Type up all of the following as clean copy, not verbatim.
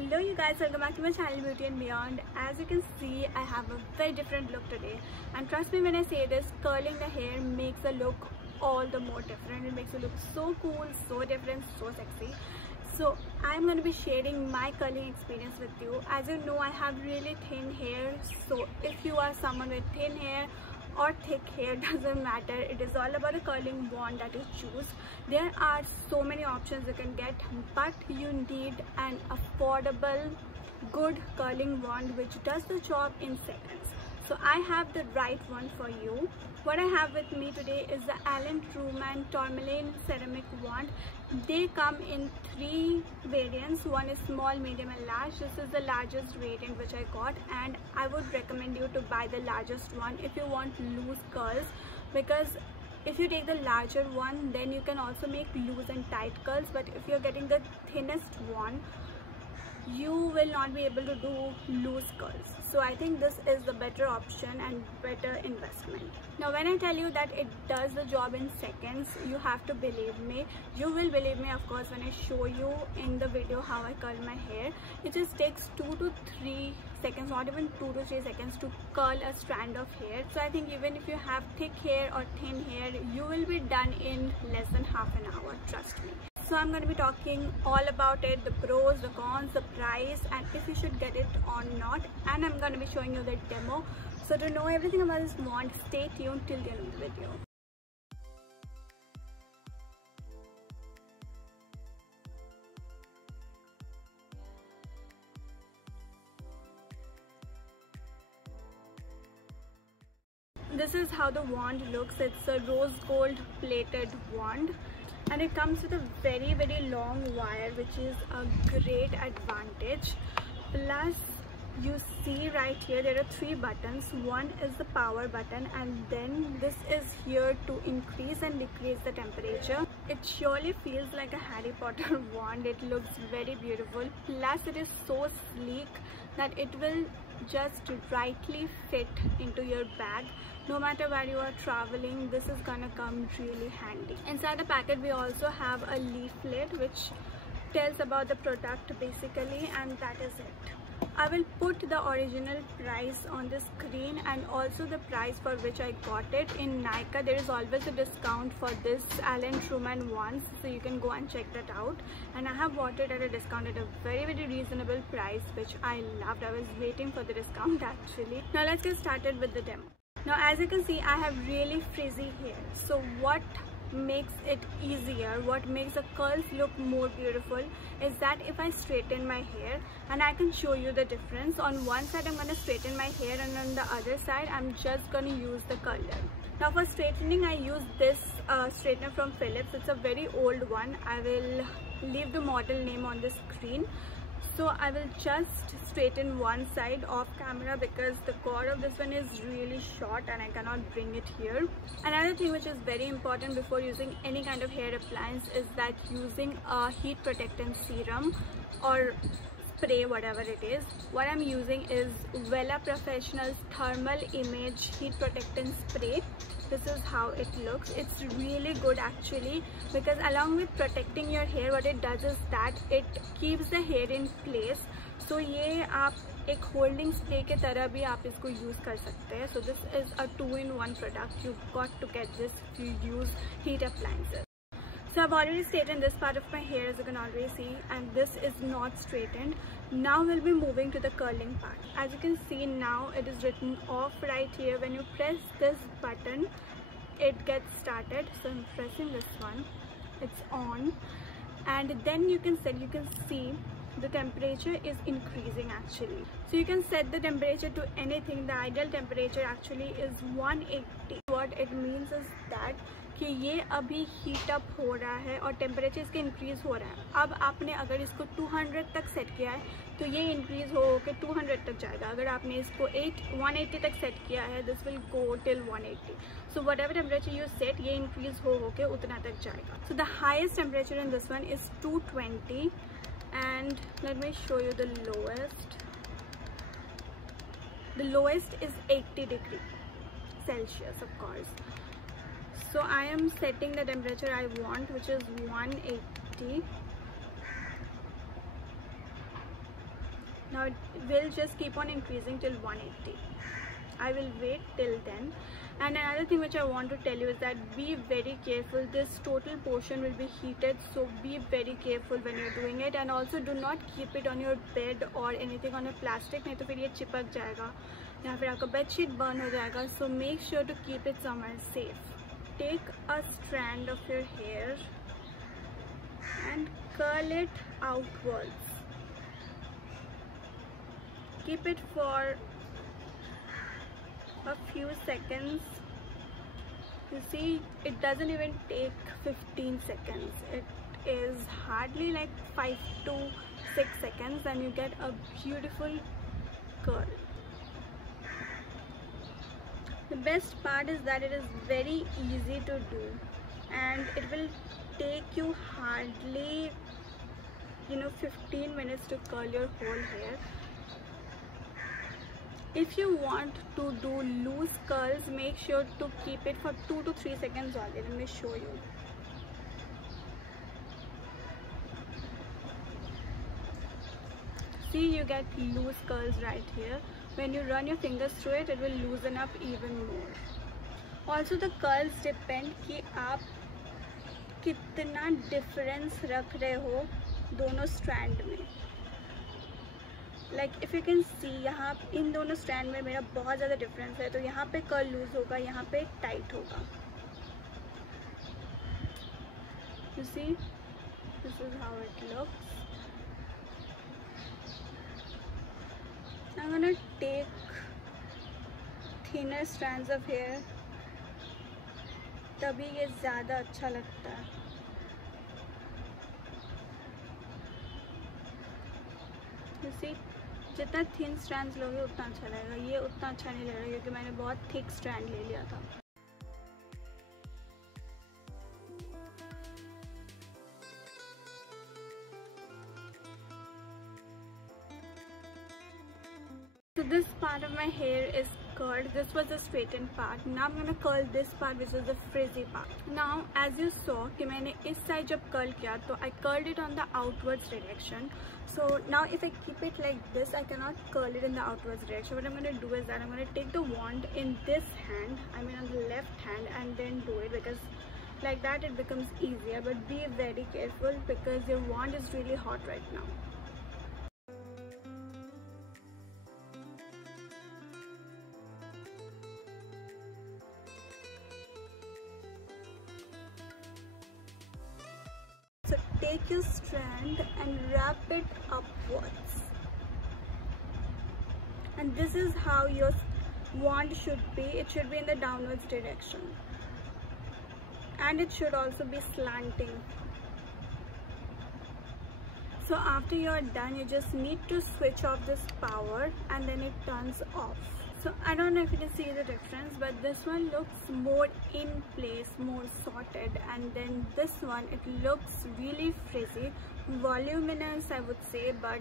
Hello you guys, welcome back to my channel Beauty and Beyond. As you can see, I have a very different look today, and trust me when I say this, curling the hair makes the look all the more different. It makes it look so cool, so different, so sexy. So I'm going to be sharing my curling experience with you. As you know, I have really thin hair, so if you are someone with thin hair or thick hair, doesn't matter, it is all about the curling wand that you choose. There are so many options you can get, but you need an affordable good curling wand which does the job in seconds. So I have the right one for you. What I have with me today is the Alan Truman Tourmaline ceramic wand. They come in 3 variants. One is small, medium and large. This is the largest variant which I got, and I would recommend you to buy the largest one if you want loose curls, because if you take the larger one, then you can also make loose and tight curls, but if you're getting the thinnest one, you will not be able to do loose curls. So I think this is the better option and better investment. Now when I tell you that it does the job in seconds, you have to believe me. You will believe me, of course, when I show you in the video how I curl my hair. It just takes 2 to 3 seconds, not even 2 to 3 seconds, to curl a strand of hair. So I think even if you have thick hair or thin hair, you will be done in less than half an hour, trust me. So I'm going to be talking all about it, the pros, the cons, the price, and if you should get it or not, and I'm going to be showing you the demo. So to know everything about this wand, stay tuned till the end of the video. This is how the wand looks. It's a rose gold plated wand, and it comes with a very long wire, which is a great advantage. Plus you see right here there are 3 buttons. One is the power button, and then this is here to increase and decrease the temperature. It surely feels like a Harry Potter wand. It looks very beautiful, plus it is so sleek that it will just rightly fit into your bag. No matter where you are traveling, this is gonna come really handy. Inside the packet we also have a leaflet which tells about the product basically, and that is it. I will put the original price on the screen and also the price for which I got it. In Nykaa there is always a discount for this Alan Truman wands, so you can go and check that out, and I have bought it at a discount at a very reasonable price, which I loved. I was waiting for the discount actually. Now let's get started with the demo. Now as you can see, I have really frizzy hair, so what makes it easier, what makes the curls look more beautiful, is that if I straighten my hair, and I can show you the difference. On one side I'm going to straighten my hair, and on the other side I'm just going to use the curler. Now for straightening I use this straightener from Philips. It's a very old one. I will leave the model name on the screen. So I will just straighten one side off camera because the cord of this one is really short and I cannot bring it here. Another thing which is very important before using any kind of hair appliance is that using a heat protectant serum or spray, whatever it is. What I'm using is Wella Professional's Thermal Image Heat Protectant Spray. This is how it looks. It's really good actually, because along with protecting your hair, what it does is that it keeps the hair in place. So ये आप एक holding spray के तरह भी आप इसको use कर सकते हैं. So this is a 2-in-1 product. You've got to get this if you use heat appliances. So I've already straightened this part of my hair, as you can already see, and this is not straightened. Now we'll be moving to the curling part. As you can see now, it is written off right here. When you press this button, it gets started. So I'm pressing this one, it's on, and then you can see the temperature is increasing actually. So you can set the temperature to anything. The ideal temperature actually is 180. What it means is that कि ये अभी heat up हो रहा है और temperature इसका increase हो रहा है. अब आपने अगर इसको 200 तक सेट किया है तो ये इंक्रीज़ हो के 200 तक जाएगा. अगर आपने इसको 180 तक सेट किया है, this will go till 180. So what ever temperature you set, ये इंक्रीज़ हो के उतना तक जाएगा. So the highest temperature in this one is 220, and let me show you the lowest. The lowest is 80 degrees Celsius, of course. So I am setting the temperature I want, which is 180. Now it will just keep on increasing till 180. I will wait till then. And another thing which I want to tell you is that be very careful. This total portion will be heated, so be very careful when you're doing it. And also do not keep it on your bed or anything on a plastic, नहीं तो फिर ये चिपक जाएगा या फिर आपका bedsheet burn हो जाएगा. So make sure to keep it somewhere safe. Take a strand of your hair and curl it outwards. Keep it for a few seconds. You see, it doesn't even take 15 seconds. It is hardly like 5 to 6 seconds and you get a beautiful curl. The best part is that it is very easy to do and it will take you hardly 15 minutes to curl your whole hair. If you want to do loose curls, make sure to keep it for 2 to 3 seconds only. Let me show you. See, you get loose curls right here. When you run your fingers through it, it will loosen up even more. Also, the curls depend कि आप कितना difference रख रहे हो दोनों strand में. Like if you can see, यहाँ इन दोनों strand में मेरा बहुत ज़्यादा difference है, तो यहाँ पे curl loose होगा, यहाँ पे tight होगा. You see, this is how it looks. I'm gonna take thinner strands of hair, तभी ये ज़्यादा अच्छा लगता है. You see, जितना थिन स्ट्रैंड्स लोगे उतना अच्छा लगेगा. ये उतना अच्छा नहीं लगेगा क्योंकि मैंने बहुत थिक स्ट्रैंड ले लिया था. So this part of my hair is curled. This was the straightened part. Now I'm gonna curl this part, which is the frizzy part. Now as you saw कि मैंने इस side जब curl किया तो I curled it on the outwards direction. So now if I keep it like this, I cannot curl it in the outwards direction. What I'm gonna do is that I'm gonna take the wand in this hand, I mean on the left hand, and then do it, because like that it becomes easier. But be very careful because your wand is really hot right now. So take your strand and wrap it upwards. And this is how your wand should be. It should be in the downwards direction. And it should also be slanting. So after you're done, you just need to switch off this power and then it turns off. So I don't know if you can see the difference, but this one looks more in place, more sorted, and then this one, it looks really frizzy, voluminous I would say, but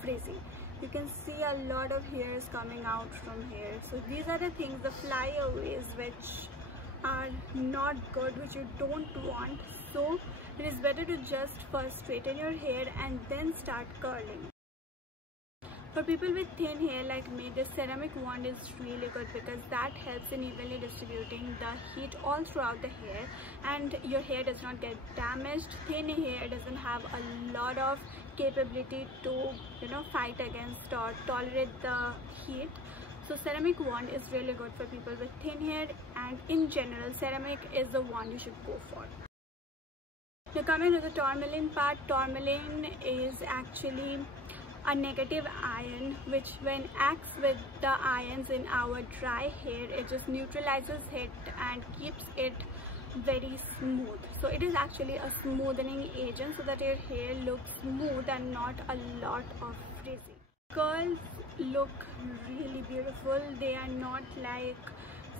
frizzy. You can see a lot of hairs coming out from here. So these are the things, the flyaways, which are not good, which you don't want. So it is better to just first straighten your hair and then start curling. For people with thin hair like me, this ceramic wand is really good because that helps in evenly distributing the heat all throughout the hair and your hair does not get damaged. Thin hair doesn't have a lot of capability to fight against or tolerate the heat. So ceramic wand is really good for people with thin hair, and in general ceramic is the wand you should go for. Now coming to the tourmaline part, tourmaline is actually a negative ion which when acts with the ions in our dry hair, it just neutralizes it and keeps it very smooth. So it is actually a smoothing agent so that your hair looks smooth and not a lot of frizzy. Curls look really beautiful. They are not like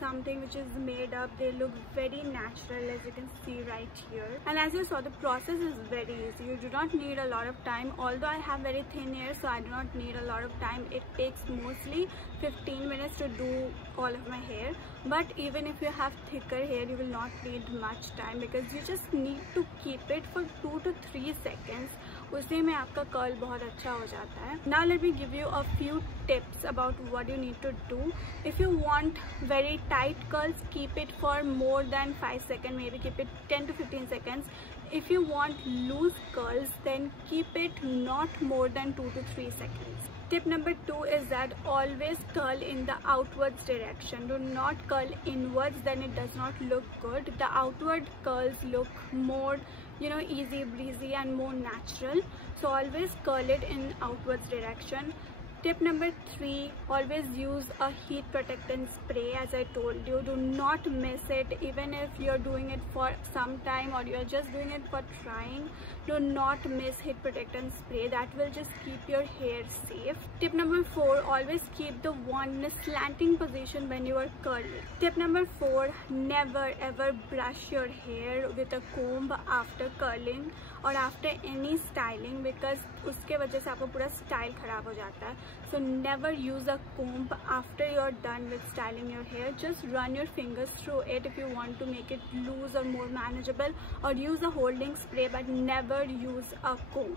something which is made up. They look very natural, as you can see right here. And as you saw, the process is very easy. You do not need a lot of time. Although I have very thin hair, so I do not need a lot of time. It takes mostly 15 minutes to do all of my hair. But even if you have thicker hair, you will not need much time because you just need to keep it for 2 to 3 seconds उसी में आपका curl बहुत अच्छा हो जाता है. Now let me give you a few tips about what you need to do. If you want very tight curls, keep it for more than 5 seconds, maybe keep it 10 to 15 seconds. If you want loose curls, then keep it not more than 2 to 3 seconds. Tip number 2 is that always curl in the outwards direction. Do not curl inwards, then it does not look good. The outward curls look more, easy breezy and more natural. So always curl it in outwards direction. Tip number 3, always use a heat protectant spray. As I told you, do not miss it. Even if you're doing it for some time or you're just doing it for trying, do not miss heat protectant spray. That will just keep your hair safe. Tip number 4, always keep the wand in a slanting position when you are curling. Tip number 4, never ever brush your hair with a comb after curling or after any styling, because उसके वजह से आपका पूरा style खराब हो जाता है. So never use a comb after you're done with styling your hair. Just run your fingers through it if you want to make it loose or more manageable, or use a holding spray, but never use a comb.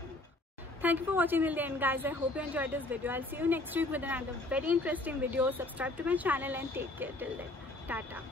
Thank you for watching till the end, guys. I hope you enjoyed this video. I'll see you next week with another very interesting video. Subscribe to my channel and take care till then. Tata.